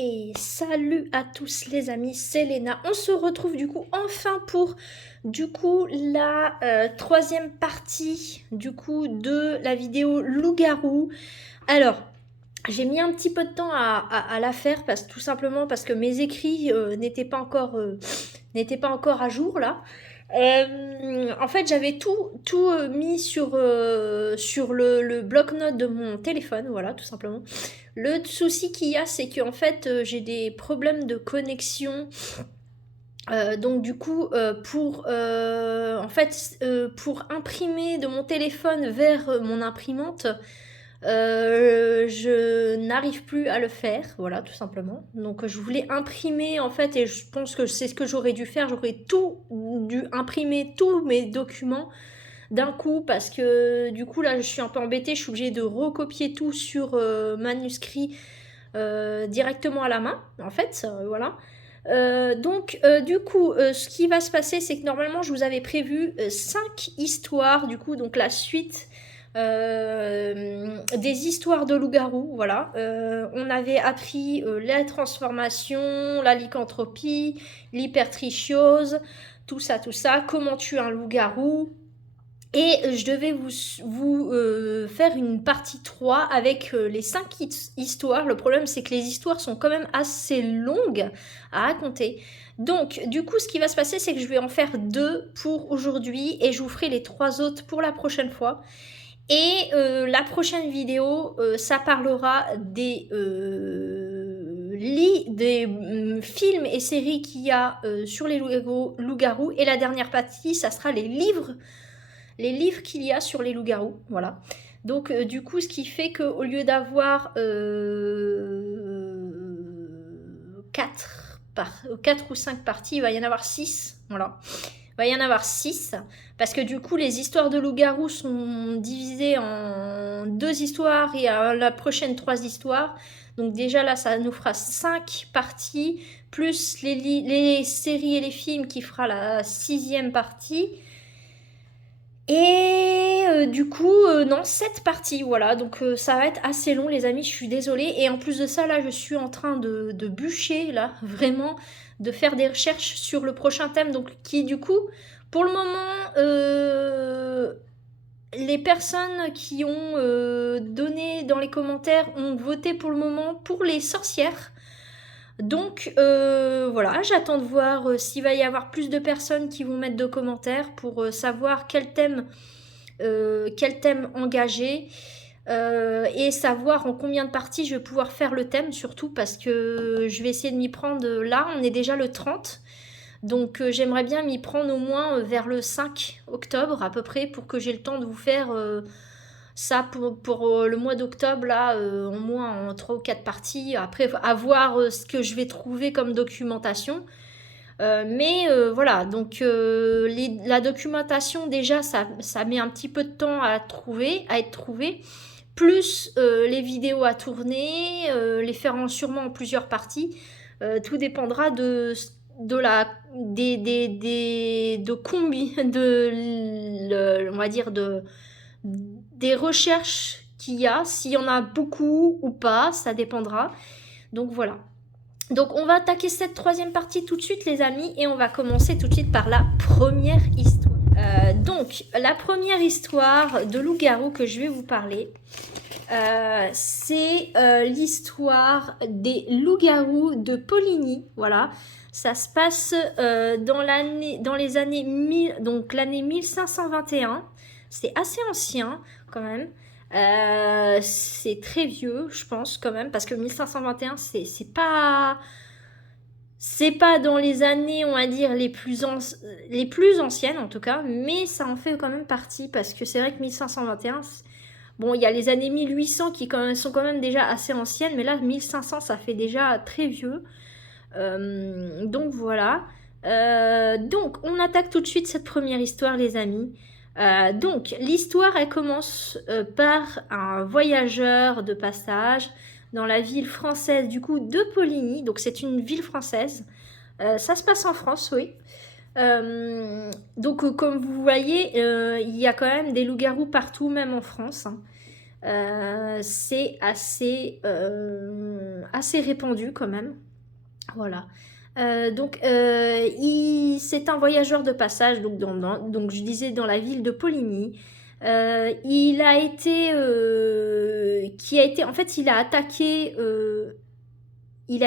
Et salut à tous les amis, c'est Léna. On se retrouve du coup enfin pour la troisième partie de la vidéo loup-garou. Alors, j'ai mis un petit peu de temps à la faire tout simplement parce que mes écrits n'étaient pas encore à jour là. En fait, j'avais tout mis sur le bloc-notes de mon téléphone, voilà, tout simplement. Le souci qu'il y a, c'est que en fait, j'ai des problèmes de connexion. Donc du coup, pour imprimer de mon téléphone vers mon imprimante, je n'arrive plus à le faire, voilà, tout simplement. Donc je voulais imprimer en fait, et je pense que c'est ce que j'aurais dû faire. J'aurais dû imprimer tous mes documents d'un coup parce que du coup là, je suis un peu embêtée. Je suis obligée de recopier tout sur manuscrit directement à la main, en fait, voilà. Ce qui va se passer, c'est que normalement, je vous avais prévu 5 histoires, du coup, donc la suite des histoires de loup-garou, voilà. On avait appris la transformation, la lycanthropie, l'hypertrichiose, tout ça, comment tuer un loup-garou. Et je devais vous faire une partie 3 avec les 5 histoires. Le problème, c'est que les histoires sont quand même assez longues à raconter. Donc, du coup, ce qui va se passer, c'est que je vais en faire 2 pour aujourd'hui et je vous ferai les 3 autres pour la prochaine fois. Et la prochaine vidéo, ça parlera des films et séries qu'il y a sur les loups-garous. Et la dernière partie, ça sera les livres qu'il y a sur les loups-garous, voilà. Donc du coup, ce qui fait qu'au lieu d'avoir 4 ou 5 parties, il va y en avoir 6, voilà. Il va y en avoir 6, parce que du coup, les histoires de loups-garous sont divisées en 2 histoires et à la prochaine 3 histoires. Donc déjà là, ça nous fera 5 parties, plus les séries et les films qui fera la 6e partie. Et non, 7 parties, voilà. Donc ça va être assez long, les amis, je suis désolée. Et en plus de ça, là, je suis en train de bûcher, là, vraiment, de faire des recherches sur le prochain thème. Donc, qui, du coup, pour le moment, les personnes qui ont donné dans les commentaires ont voté pour le moment pour les sorcières. Donc voilà, j'attends de voir s'il va y avoir plus de personnes qui vont mettre de commentaires pour savoir quel thème engager et savoir en combien de parties je vais pouvoir faire le thème, surtout parce que je vais essayer de m'y prendre. Là, on est déjà le 30, donc j'aimerais bien m'y prendre au moins vers le 5 octobre à peu près pour que j'ai le temps de vous faire ça pour le mois d'octobre, là, au moins en 3 ou 4 parties. Après, à voir ce que je vais trouver comme documentation. Voilà, donc la documentation, déjà, ça met un petit peu de temps à être trouvé. Plus les vidéos à tourner, les faire sûrement en plusieurs parties. Tout dépendra on va dire des recherches qu'il y a, s'il y en a beaucoup ou pas, ça dépendra. Donc voilà. Donc on va attaquer cette 3e partie tout de suite, les amis, et on va commencer tout de suite par la première histoire. Donc la première histoire de loup-garou que je vais vous parler, c'est l'histoire des loups-garous de Poligny. Voilà, ça se passe dans les années 1000, donc l'année 1521. C'est assez ancien quand même. C'est très vieux, je pense, quand même, parce que 1521, c'est pas dans les années, on va dire, les plus anciennes, en tout cas, mais ça en fait quand même partie, parce que c'est vrai que 1521, bon, il y a les années 1800 qui sont quand même déjà assez anciennes, mais là, 1500, ça fait déjà très vieux. Donc voilà. Donc, on attaque tout de suite cette première histoire, les amis. Donc, l'histoire, elle commence par un voyageur de passage dans la ville française, du coup, de Poligny. Donc, c'est une ville française. Ça se passe en France, oui. Donc, comme vous voyez, il y a quand même des loups-garous partout, même en France, hein. C'est assez répandu quand même. Voilà. C'est un voyageur de passage, donc je disais dans la ville de Poligny. En fait, il a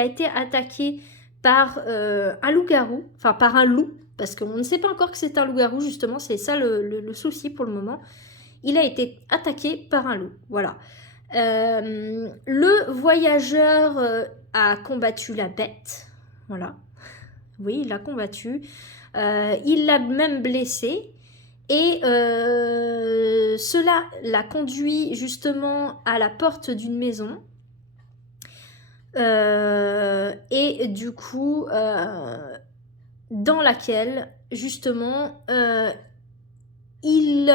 été attaqué par un loup-garou, enfin par un loup, parce qu'on ne sait pas encore que c'est un loup-garou, justement, c'est ça le souci pour le moment. Il a été attaqué par un loup, voilà. Le voyageur a combattu la bête, voilà. Oui, il l'a combattu. Il l'a même blessé. Et cela l'a conduit justement à la porte d'une maison. Et du coup, dans laquelle, justement, il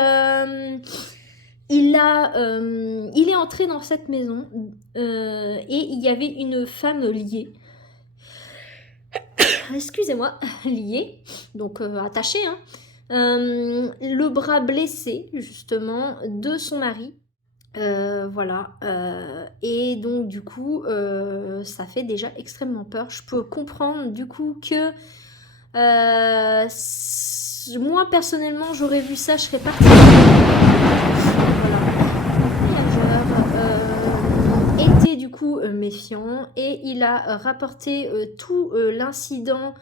est entré dans cette maison et il y avait une femme liée. Excusez-moi, liée, donc attachée, hein, le bras blessé, justement, de son mari. Voilà. Et donc, du coup, ça fait déjà extrêmement peur. Je peux comprendre, du coup, que moi, personnellement, j'aurais vu ça, je serais partie. Voilà. Le voyageur était, du coup, méfiant et il a rapporté tout l'incident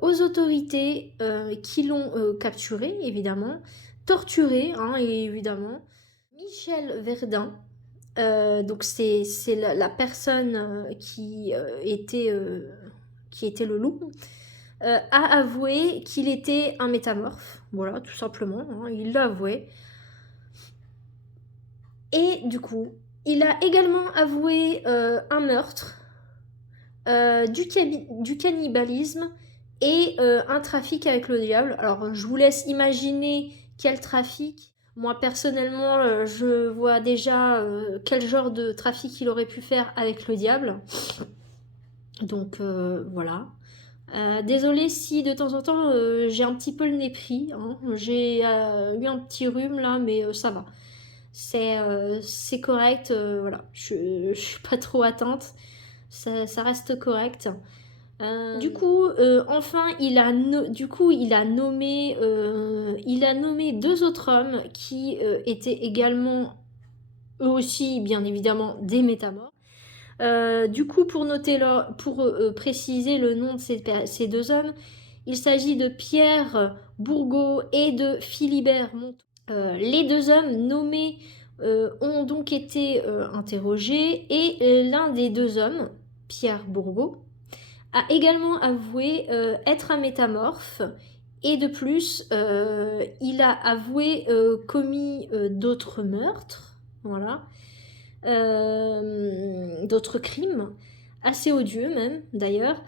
aux autorités qui l'ont capturé, évidemment, torturé, hein, évidemment. Michel Verdun, donc c'est la personne qui était le loup, a avoué qu'il était un métamorphe, voilà, tout simplement, hein, il l'a avoué. Et du coup, il a également avoué un meurtre, du cannibalisme et un trafic avec le diable. Alors, je vous laisse imaginer quel trafic. Moi, personnellement, je vois déjà quel genre de trafic il aurait pu faire avec le diable. Donc, voilà. Désolée si de temps en temps j'ai un petit peu le nez pris, hein. J'ai eu un petit rhume là, mais ça va. C'est correct, voilà. Je suis pas trop atteinte. Ça reste correct. Du coup, enfin, il a nommé deux autres hommes qui étaient également, eux aussi, bien évidemment, des métamorphes. Du coup, pour préciser le nom de ces deux hommes, il s'agit de Pierre Bourgault et de Philibert Monton. Les deux hommes nommés ont donc été interrogés et l'un des deux hommes, Pierre Bourgault, a également avoué être un métamorphe et de plus, il a avoué commis d'autres meurtres, voilà, d'autres crimes, assez odieux même d'ailleurs.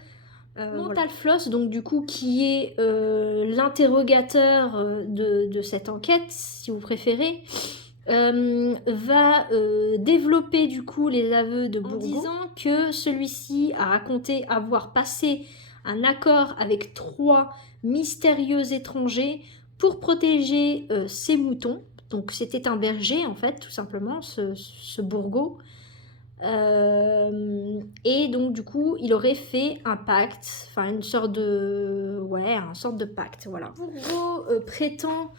Mental voilà. Floss, donc du coup, qui est l'interrogateur de cette enquête, si vous préférez, va développer du coup les aveux de Bourgault en disant que celui-ci a raconté avoir passé un accord avec 3 mystérieux étrangers pour protéger ses moutons. Donc c'était un berger en fait, tout simplement, ce Bourgault. Et donc du coup il aurait fait un pacte, enfin une sorte de pacte, voilà. Bourgault prétend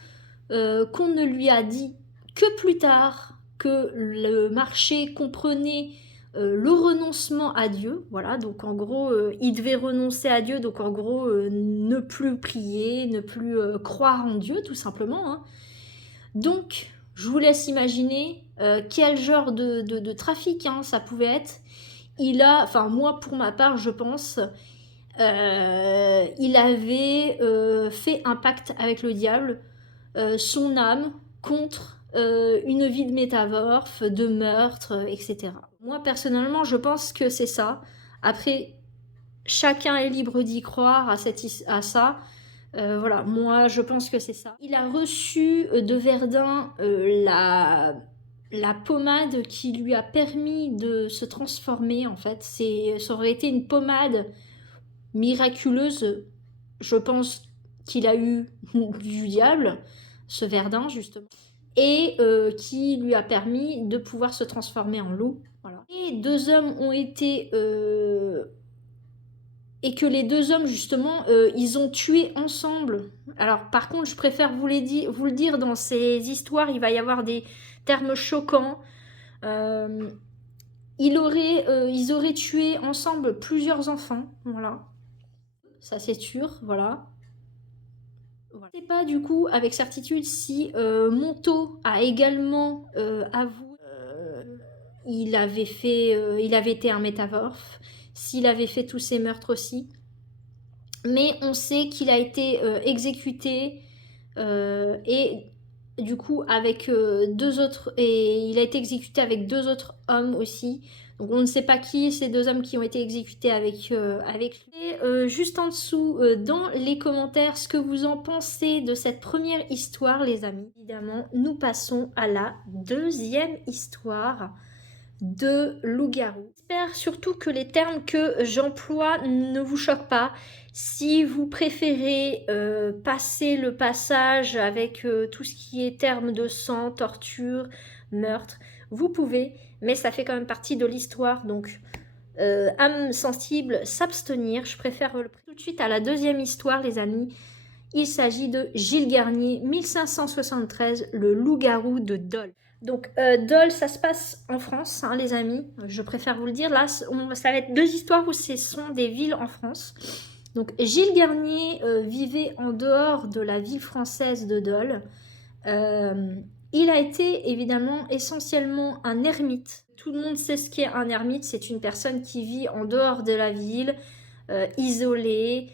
qu'on ne lui a dit que plus tard que le marché comprenait le renoncement à Dieu, voilà, donc en gros il devait renoncer à Dieu, donc en gros ne plus prier, ne plus croire en Dieu tout simplement, hein. Donc je vous laisse imaginer quel genre de trafic hein, ça pouvait être. Moi pour ma part je pense, il avait fait un pacte avec le diable, son âme contre une vie de métamorphe, de meurtre, etc. Moi personnellement je pense que c'est ça. Après, chacun est libre d'y croire à ça. Voilà, moi je pense que c'est ça. Il a reçu de Verdun la pommade qui lui a permis de se transformer en fait. Ça aurait été une pommade miraculeuse, je pense qu'il a eu du diable, ce Verdun justement. et qui lui a permis de pouvoir se transformer en loup. Voilà. Et deux hommes ont été... et que les deux hommes, justement, ils ont tué ensemble. Alors, par contre, je préfère vous le dire, dans ces histoires, il va y avoir des termes choquants. Ils auraient tué ensemble plusieurs enfants, voilà. Ça, c'est sûr, voilà. Voilà. Je ne sais pas, du coup, avec certitude, si Montaut a également avoué il avait été un métamorphe, s'il avait fait tous ces meurtres aussi. Mais on sait qu'il a été exécuté et du coup avec deux autres, et il a été exécuté avec deux autres hommes aussi. Donc on ne sait pas qui ces deux hommes qui ont été exécutés avec lui. Et juste en dessous dans les commentaires ce que vous en pensez de cette première histoire, les amis. Évidemment, nous passons à la deuxième histoire de loup-garou. J'espère surtout que les termes que j'emploie ne vous choquent pas. Si vous préférez passer le passage avec tout ce qui est termes de sang, torture, meurtre, vous pouvez, mais ça fait quand même partie de l'histoire, donc âme sensible, s'abstenir. Je préfère tout de suite à la deuxième histoire, les amis. Il s'agit de Gilles Garnier, 1573, le loup-garou de Dole. Donc Dole, ça se passe en France, hein, les amis, je préfère vous le dire. Là, ça va être deux histoires où ce sont des villes en France. Donc Gilles Garnier vivait en dehors de la ville française de Dole. Il a été évidemment essentiellement un ermite. Tout le monde sait ce qu'est un ermite, c'est une personne qui vit en dehors de la ville, isolée,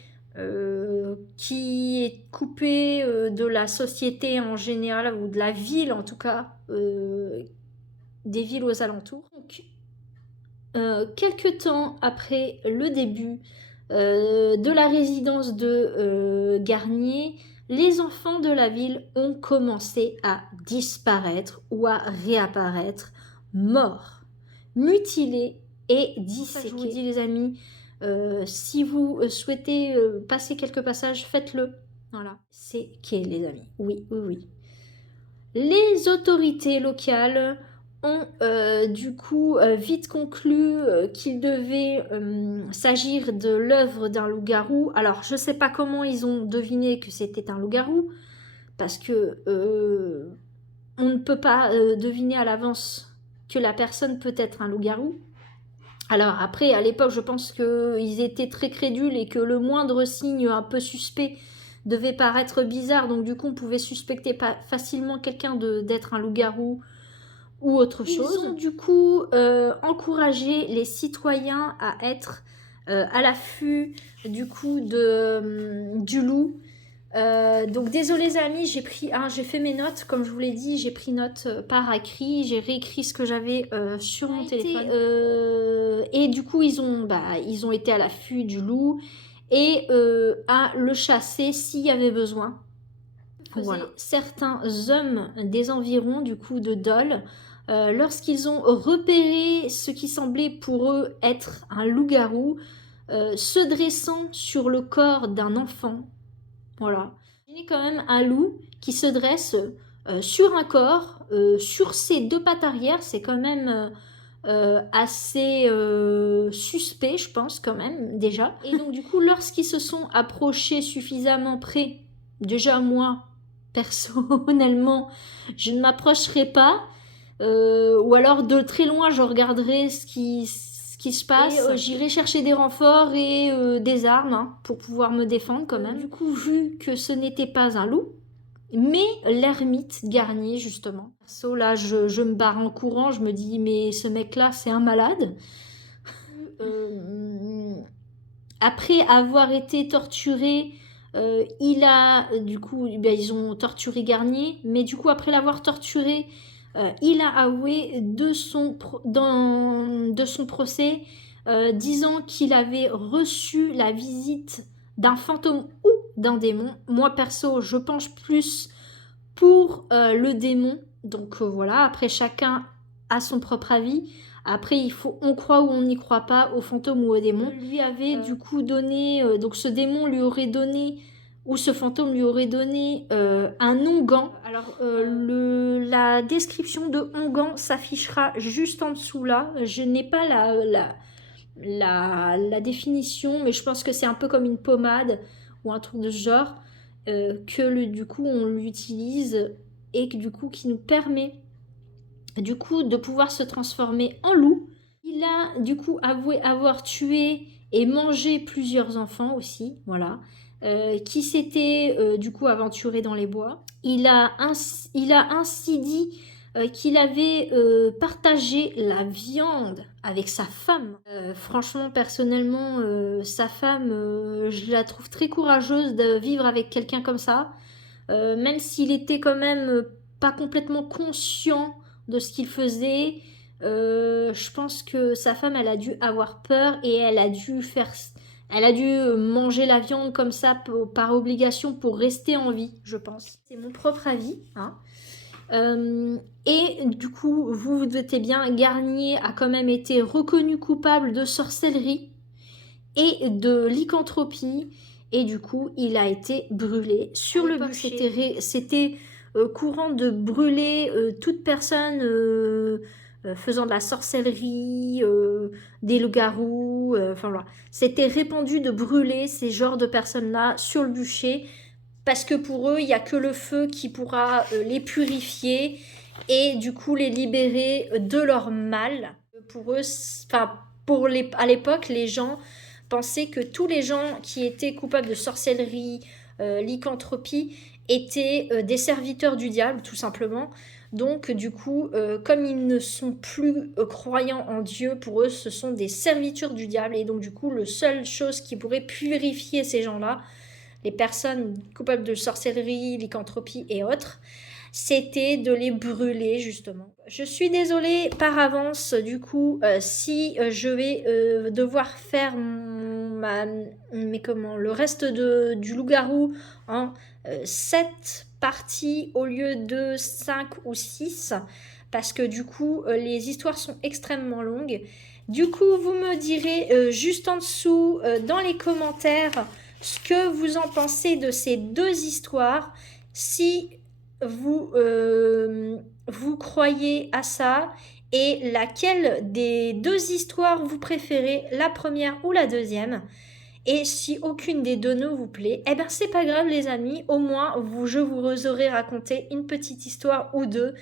qui est coupé de la société en général, ou de la ville en tout cas, des villes aux alentours. Donc, quelques temps après le début de la résidence de Garnier, les enfants de la ville ont commencé à disparaître ou à réapparaître morts, mutilés et disséqués. Je vous dis, les amis, si vous souhaitez passer quelques passages, faites-le. Voilà, c'est qu'est, les amis. Oui, oui, oui. Les autorités locales ont du coup vite conclu qu'il devait s'agir de l'œuvre d'un loup-garou. Alors, je ne sais pas comment ils ont deviné que c'était un loup-garou, parce que on ne peut pas deviner à l'avance que la personne peut être un loup-garou. Alors après, à l'époque, je pense qu'ils étaient très crédules et que le moindre signe un peu suspect devait paraître bizarre. Donc du coup, on pouvait suspecter facilement quelqu'un d'être un loup-garou ou autre chose. Ils ont du coup encouragé les citoyens à être à l'affût du coup du loup. Donc désolé les amis, j'ai fait mes notes, comme je vous l'ai dit, j'ai pris note par écrit, j'ai réécrit ce que j'avais sur mon téléphone. Et du coup ils ont été à l'affût du loup et à le chasser s'il y avait besoin. Voilà. Certains hommes des environs du coup de Dole, lorsqu'ils ont repéré ce qui semblait pour eux être un loup-garou, se dressant sur le corps d'un enfant. Voilà. Imaginez quand même un loup qui se dresse sur un corps, sur ses deux pattes arrière, c'est quand même assez suspect, je pense, quand même, déjà. Et donc, du coup, lorsqu'ils se sont approchés suffisamment près, déjà moi, personnellement, je ne m'approcherai pas, ou alors de très loin, je regarderai ce qui se passe. J'irai chercher des renforts et des armes hein, pour pouvoir me défendre quand même. Du coup, vu que ce n'était pas un loup, mais l'ermite Garnier, justement. So, là, je me barre en courant, je me dis, mais ce mec-là, c'est un malade. Après avoir été torturé, du coup, ils ont torturé Garnier, mais du coup, après l'avoir torturé, il a avoué de son procès, disant qu'il avait reçu la visite d'un fantôme ou d'un démon. Moi, perso, je penche plus pour le démon. Donc voilà, après chacun a son propre avis. Après, on croit ou on n'y croit pas au fantôme ou au démon. Lui avait du coup donné, donc ce démon lui aurait donné, ou ce fantôme lui aurait donné un onguent. Alors, la description de Onguent s'affichera juste en dessous là. Je n'ai pas la définition, mais je pense que c'est un peu comme une pommade ou un truc de ce genre, du coup on l'utilise et que, du coup qui nous permet du coup de pouvoir se transformer en loup. Il a du coup avoué avoir tué et mangé plusieurs enfants aussi, voilà, qui s'étaient du coup aventurés dans les bois. Il a ainsi dit qu'il avait partagé la viande avec sa femme. Franchement, personnellement, sa femme, je la trouve très courageuse de vivre avec quelqu'un comme ça, même s'il était quand même pas complètement conscient de ce qu'il faisait. Je pense que sa femme, elle a dû avoir peur et elle a dû manger la viande comme ça par obligation pour rester en vie, je pense. C'est mon propre avis, hein. Et du coup, vous vous doutez bien, Garnier a quand même été reconnu coupable de sorcellerie et de lycanthropie, et du coup, il a été brûlé sur le bûcher. C'était courant de brûler toute personne faisant de la sorcellerie, des loups-garous, enfin voilà. C'était répandu de brûler ces genres de personnes-là sur le bûcher, parce que pour eux, il n'y a que le feu qui pourra les purifier et du coup les libérer de leur mal. Pour eux, enfin, à l'époque, les gens pensaient que tous les gens qui étaient coupables de sorcellerie, lycanthropie, étaient des serviteurs du diable, tout simplement. Donc, du coup, comme ils ne sont plus croyants en Dieu, pour eux, ce sont des servitures du diable. Et donc, du coup, la seule chose qui pourrait purifier ces gens-là, les personnes coupables de sorcellerie, lycanthropie et autres, c'était de les brûler, justement. Je suis désolée par avance, du coup, si je vais devoir faire le reste du loup-garou en 7 parties au lieu de 5 ou 6, parce que du coup, les histoires sont extrêmement longues. Du coup, vous me direz juste en dessous, dans les commentaires, ce que vous en pensez de ces deux histoires, si vous croyez à ça, et laquelle des deux histoires vous préférez, la première ou la deuxième. Et si aucune des deux ne vous plaît, eh ben c'est pas grave les amis, au moins je vous aurai raconté une petite histoire ou deux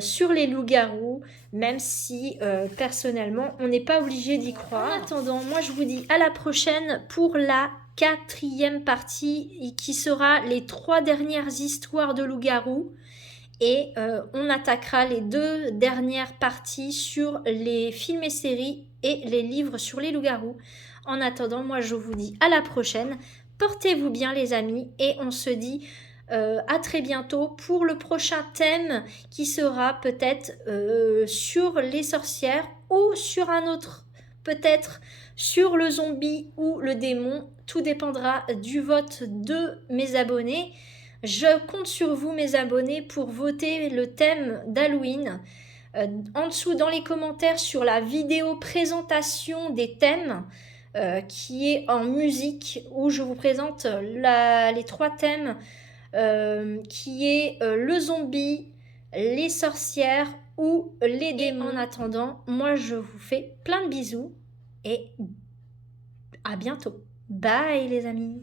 sur les loups-garous, même si personnellement on n'est pas obligé d'y croire. En attendant, moi je vous dis à la prochaine pour la 4e partie qui sera les 3 dernières histoires de loups-garous, et on attaquera les 2 dernières parties sur les films et séries et les livres sur les loups-garous. En attendant, moi je vous dis à la prochaine, portez-vous bien les amis, et on se dit à très bientôt pour le prochain thème qui sera peut-être sur les sorcières ou sur un autre, peut-être sur le zombie ou le démon. Tout dépendra du vote de mes abonnés. Je compte sur vous mes abonnés pour voter le thème d'Halloween. En dessous dans les commentaires sur la vidéo présentation des thèmes qui est en musique, où je vous présente les 3 thèmes qui est le zombie, les sorcières ou les démons. En attendant, moi je vous fais plein de bisous et à bientôt. Bye les amis.